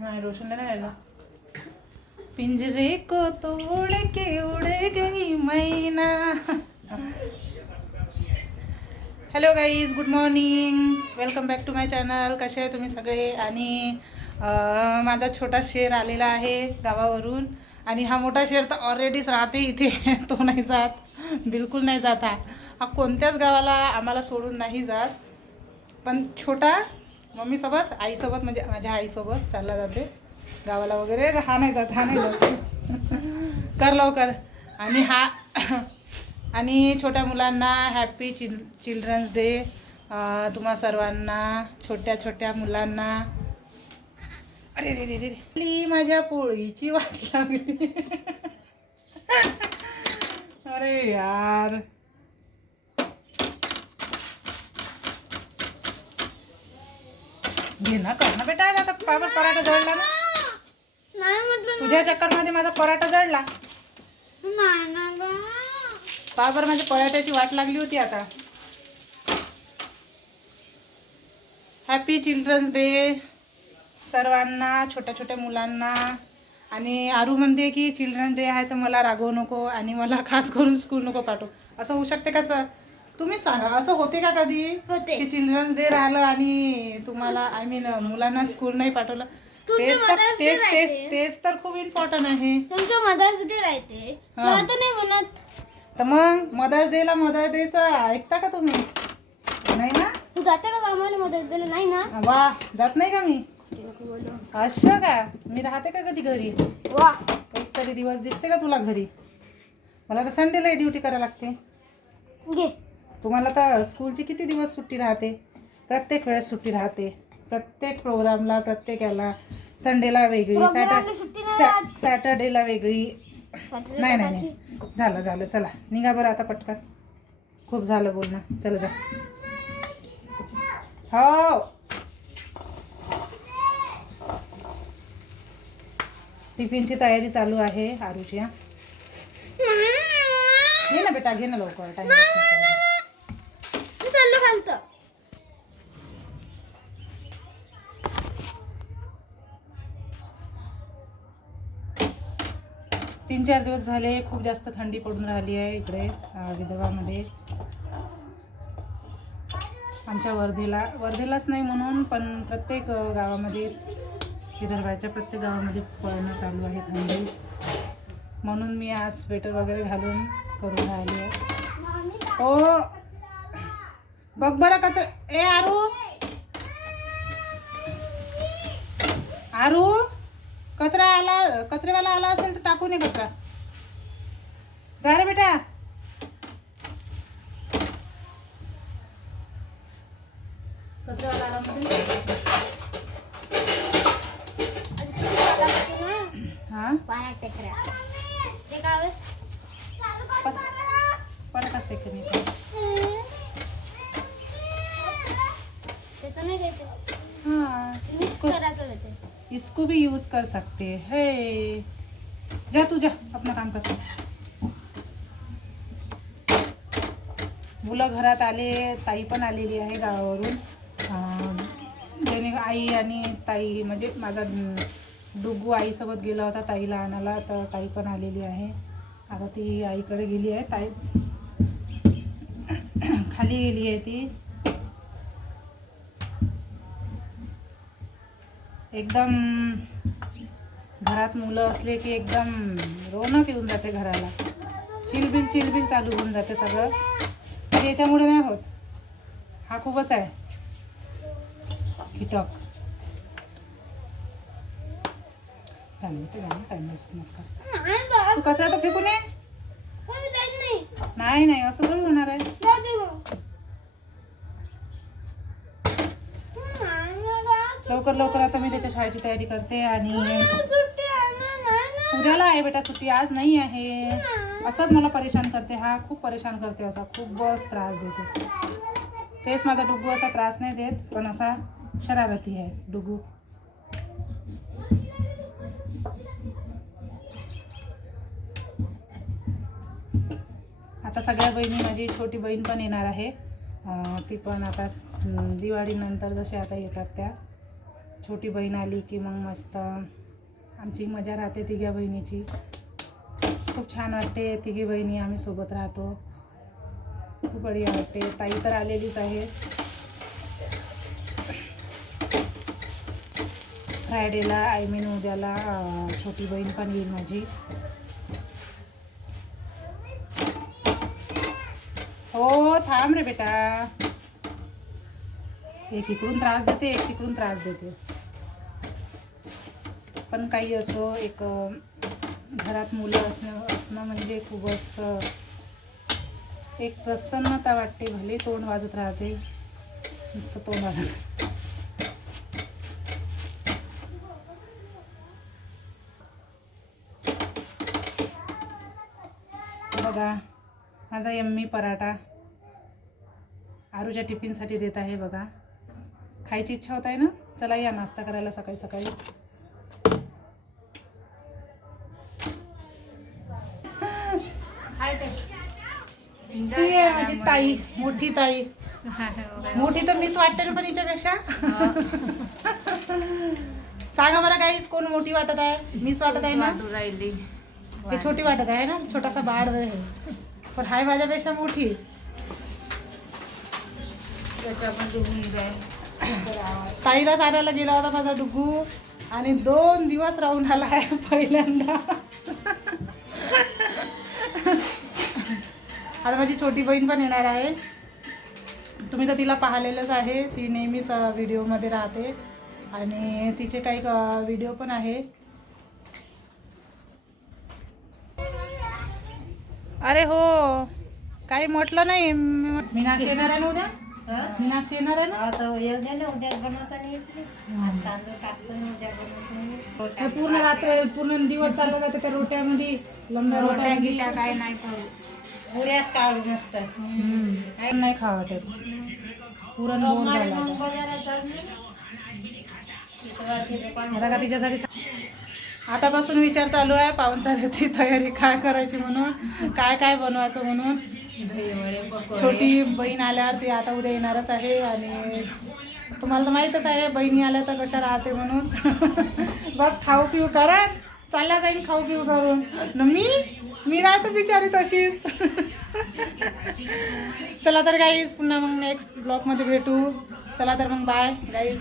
नाही रोशन नाही राहिला पिंजरे को तोड़ के उड़ गई मैना। Hello guys good morning welcome back to my channel कसे आहे तुम्ही सगळे? आणि माझा छोटा शेर आलेला आहे गावावरून. आणि हा मोठा शेर तर ऑलरेडीच राहते इथे. तो नाही जात. बिलकुल नाही जात हा. हा कोणत्याच गावाला आम्हाला सोडून नाही जात. पण छोटा मम्मीसोबत आईसोबत म्हणजे माझ्या आईसोबत चालला जाते. गावाला वगैरे हा नाही जात हा नाही जात. कर लवकर. आणि हा आणि छोट्या मुलांना हॅपी चिल चिल्ड्रन्स डे तुम्हा सर्वांना छोट्या छोट्या मुलांना. अरे रे रे रे रे. माझ्या पोळीची वाट लागली. अरे यार. घे ना कर ना बेटा आता पावर पराठा जळला ना. नाही म्हटलं तुझ्या चक्करमध्ये माझा पराठा जळला. पावर माझ्या पराठ्याची वाट लागली होती आता. हॅपी चिल्ड्रन्स डे सर्वांना छोट्या छोट्या मुलांना. आणि आरू म्हणते की चिल्ड्रन डे आहे तर मला रागवू नको आणि मला खास करून स्कूल नको पाठवू. असं होऊ शकते का सर तुम्हीच सांगा असं होते का कधी? होते. की चिल्ड्रन्स डे राहिलं आणि तुम्हाला आय मीन मुलांना स्कूल नाही पाठवलं? तेच तर Mother's Day तेच तेच राहते. तेच तर खूप इम्पॉर्टंट आहे. तुमचं मदर्स डे राहते. हा. तेव्हा तर नाही म्हणत. तर मग मदर डेला मदर डेचं ऐकता का तुम्ही? नाही ना? तू जाते का कामाला मदर्स डेला नाही ना? वा जात नाही का मी. असं का? मी राहते का कधी घरी? वा. एक तरी दिवस दिसते का तुला घरी? मला तर संडेला ड्युटी करायला लागते. घे. तुम्हाला तर स्कूलची किती दिवस सुट्टी राहते? प्रत्येक वेळेस सुट्टी राहते. प्रत्येक प्रोग्रामला प्रत्येक याला. संडेला वेगळी सॅटर. सॅटर्डेला वेगळी. नाही नाही. नाही. झालं झालं. चला निघा बरं आता पटकन. खूप झालं बोलणं. चला जा. हो. टिफिनची तयारी चालू आहे आरुची हा. घे ना बेटा घे ना लवकर. टाइम मी तीन चार दिवस झाले खूप जास्त थंडी पडून राहिली आहे इकडे विदर्भामध्ये. आमच्या वर्धेला वर्धेलाच नाही म्हणून पण प्रत्येक गावामध्ये विदर्भाच्या प्रत्येक गावामध्ये पळणं चालू आहे थंडी. म्हणून मी आज स्वेटर वगैरे घालून करून राहिली आहे. हो बघ बरं कचरा ए आरू. आरू कचरा आला कचरेवाला आला असेल तर टाकून ये कचरा. जा रे बेटा. कचरावाला आला हा? पाण्यात टेकऱ्या ते काय? पटाका सेकंड ते तर नाही घ्यायचं. हाँ Mix इसको करायचं होते. इसको भी यूज कर सकते हैं। जा तू जा अपना काम कर मुलं घरात आले ताई पण आलेली आहे गावावरून. अं, त्याने आई आणि ताई म्हणजे माझा डुगू आईसोबत गेला होता ताईला आणायला तर ताई पण आलेली आहे. आता ती आईकडे गेली आहे ताई. खाली गेली आहे ती. एकदम घरात मुलं असले की एकदम रौनक येऊन जाते घराला. चिलबिल चिलबिल चालू होऊन जाते सगळं. पण याच्यामुळे नाही होत. हा खूपच आहे. कीटक ते कचरा तर फेकू नये नाही. नाही नाही असं थोडी होणार आहे जाऊ दे मग. नाही ना जात. लवकर लवकर आता मी त्याच्या शाळेची तयारी करते आणि. उद्याला आहे बेटा सुट्टी आज नाही आहे. असंच मला परेशान करते हा खूप परेशान करते असा खूपच त्रास देते. तेच माझा डुगू असा त्रास नाही देत पण असा शरारती आहे डुगू. आता सगळ्या बहिणी माझी छोटी बहीण पण येणार आहे. ती पण आता दिवाळीनंतर जसे आता येतात त्या. छोटी बहीण आली की मग मस्त आमची मजा राहते तिघ्या बहिणीची. खूप छान वाटते तिघी बहिणी आम्ही सोबत राहतो. खूप बढिया वाटते. ताई तर आलेलीच आहे. फ्रायडेला आय मीन उद्याला छोटी बहीण पण येईल माझी. हो थांब रे बेटा. एक इकडून त्रास देते एक तिकडून त्रास देते. पण काही असो एक घरात मुलं असणं असणं म्हणजे खूपच एक प्रसन्नता वाटते. भले तोंड वाजत राहते नुसतं तोंड वाजत बघा माझा यम्मी पराठा आरूच्या टिफिनसाठी देत आहे बघा. खायची इच्छा होत आहे ना? चला या नाश्ता करायला सकाळी सकाळी. ती आहे माझी ताई मोठी ताई. मोठी तर मीच वाटते ना पण हिच्यापेक्षा. सांगा बरं काहीच कोण मोठी वाटत आहे? मीच वाटत आहे ना? राहिली. ते छोटी वाटत आहे ना? छोटासा बाळ आहे. पण हाय माझ्यापेक्षा मोठी. त्याच्यामध्ये ताईला जाईल आणायला गेला होता माझा डुगू. आणि दोन दिवस राहून आला आहे पहिल्यांदा. आता माझी छोटी बहीण पण येणार आहे. तुम्ही तर तिला पाहिलेलंच आहे. ती नेहमीच व्हिडिओमध्ये राहते. आणि तिचे काही व्हिडिओ पण आहे. अरे हो काही म्हटलं नाही. मी- नाश येणार आहे ना उद्या? मीनाक्षी येणार आहे ना? आता उद्या ना उद्या बनवता नाही येत नाही. आज तांदूळ टाकतो ना उद्या बनवत नाही हे पूर्ण रात्र पूर्ण दिवस चालला जाते त्या रोट्यामध्ये लंब्या रोट्या रोट्या गिट्या काय नाही करू. पुऱ्याच काढून असतात नाही खावा त्यात पुरण गोड झालं मग आता. बाजारात जाऊन ये. शुक्रवारची दुकान आता का तिच्यासाठी सा- आतापासून विचार चालू आहे पाहुणचाराची तयारी काय करायची म्हणून काय काय बनवायचं म्हणून. छोटी बहीण आल्यावर ती आता उद्या येणारच आहे आणि तुम्हाला तर माहीतच आहे बहिणी आल्या तर कशा राहते म्हणून. बस खाऊ पिऊ करण चालला जाईन खाऊ पिऊ करून न मी मी राहतो बिचारी तशीच. चला तर गाईज पुन्हा मग नेक्स्ट ब्लॉगमध्ये भेटू. चला तर मग बाय गाईज